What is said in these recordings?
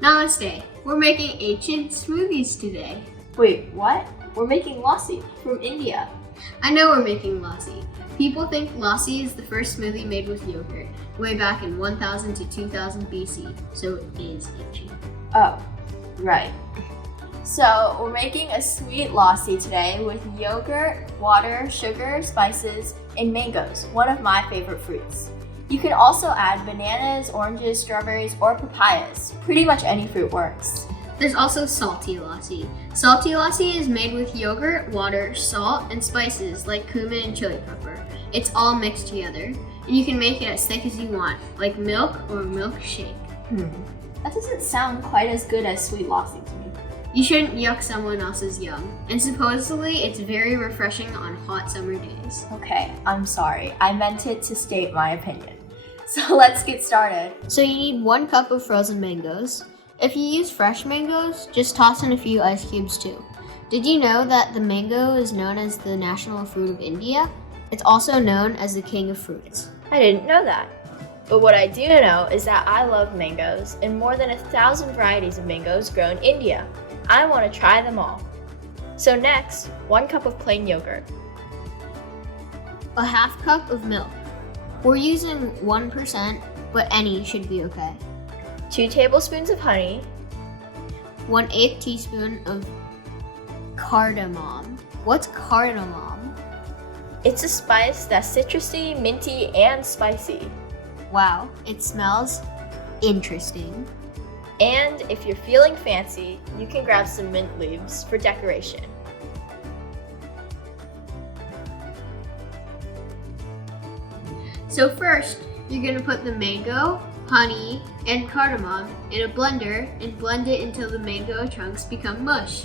Namaste. We're making ancient smoothies today. Wait, what? We're making lassi from India. I know we're making lassi. People think lassi is the first smoothie made with yogurt, way back in 1000 to 2000 BC, so it is ancient. Oh, right. So we're making a sweet lassi today with yogurt, water, sugar, spices, and mangoes, one of my favorite fruits. You can also add bananas, oranges, strawberries, or papayas. Pretty much any fruit works. There's also salty lassi. Salty lassi is made with yogurt, water, salt, and spices like cumin and chili pepper. It's all mixed together, and you can make it as thick as you want, like milk or milkshake. That doesn't sound quite as good as sweet lassi to me. You shouldn't yuck someone else's yum, and supposedly it's very refreshing on hot summer days. Okay, I'm sorry. I meant it to state my opinion. So let's get started. So you need 1 cup of frozen mangoes. If you use fresh mangoes, just toss in a few ice cubes too. Did you know that the mango is known as the national fruit of India? It's also known as the king of fruits. I didn't know that. But what I do know is that I love mangoes and more than 1,000 varieties of mangoes grow in India. I want to try them all. So next, 1 cup of plain yogurt. A half cup of milk. We're using 1%, but any should be okay. 2 tablespoons of honey. 1/8 teaspoon of cardamom. What's cardamom? It's a spice that's citrusy, minty, and spicy. Wow, it smells interesting. And if you're feeling fancy, you can grab some mint leaves for decoration. So first, you're gonna put the mango, honey, and cardamom in a blender and blend it until the mango chunks become mush.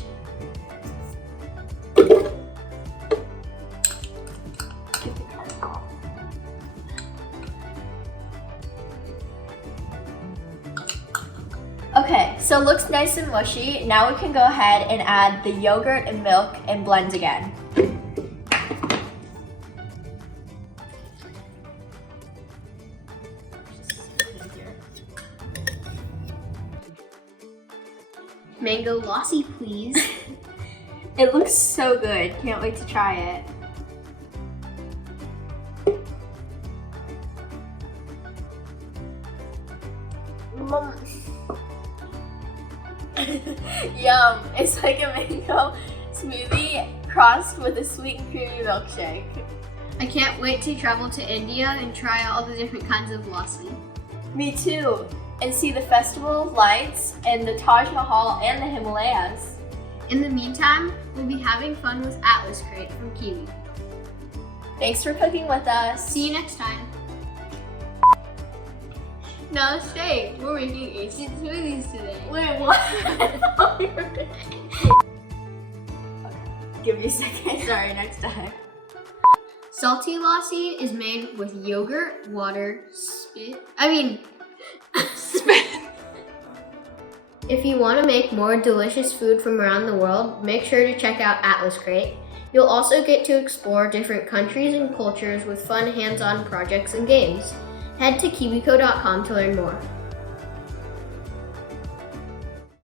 Okay, so it looks nice and mushy. Now we can go ahead and add the yogurt and milk and blend again. Mango lassi, please. It looks so good. Can't wait to try it. Yum! It's like a mango smoothie crossed with a sweet and creamy milkshake. I can't wait to travel to India and try all the different kinds of lassi. Me too! And see the Festival of Lights and the Taj Mahal and the Himalayas. In the meantime, we'll be having fun with Atlas Crate from Kiwi. Thanks for cooking with us. See you next time. Namaste. We're making ancient smoothies today. Wait, what? Give me a second. Sorry, next time. Salty lassi is made with yogurt, water, spit. If you want to make more delicious food from around the world, make sure to check out Atlas Crate. You'll also get to explore different countries and cultures with fun hands-on projects and games. Head to KiwiCo.com to learn more.